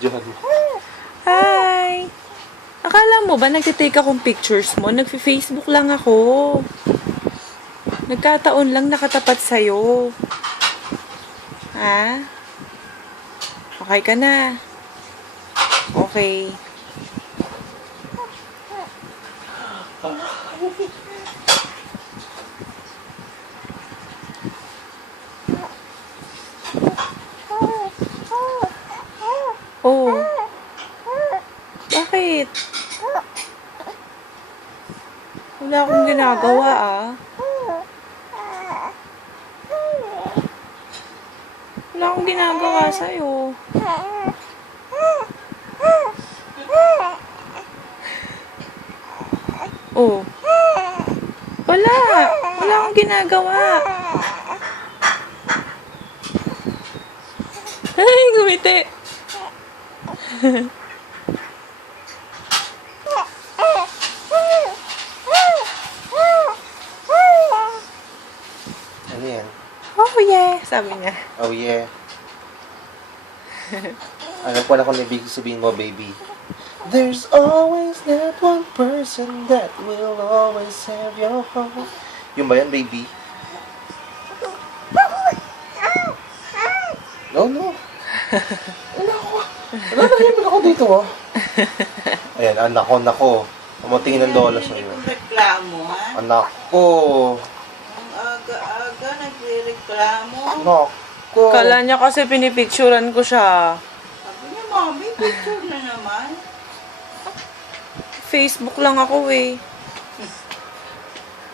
binibidyohan mo. Hi! Akala mo ba nagtitake akong pictures mo? Nagfi-Facebook lang ako. Nagkataon lang nakatapat sa'yo. Ha? Okay ka na? Okay. Oh. Bakit? Wala akong ginagawa ah. Wala akong ginagawa sa'yo. Oh. Wala. Wala akong ginagawa. Ay, gumiti. Ano yan? Oh yeah, sabi niya. Oh yeah. Alam ko na kung ibig sabihin mo, baby. There's always that one person that will always have your heart. Yung ba yan, baby? No, no. Wala ako. Wala na yung ako dito, oh. Ayan, anak ko. Mamutingin ng lola sa'yo. Hindi ko reklamo, ha? Anak ko. Ang aga-aga nagre-reklamo. Anak ko. Kala niya kasi pinipicturan ko siya. Sabi niya, Mami, picture na naman. Facebook lang ako eh.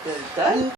Daldal.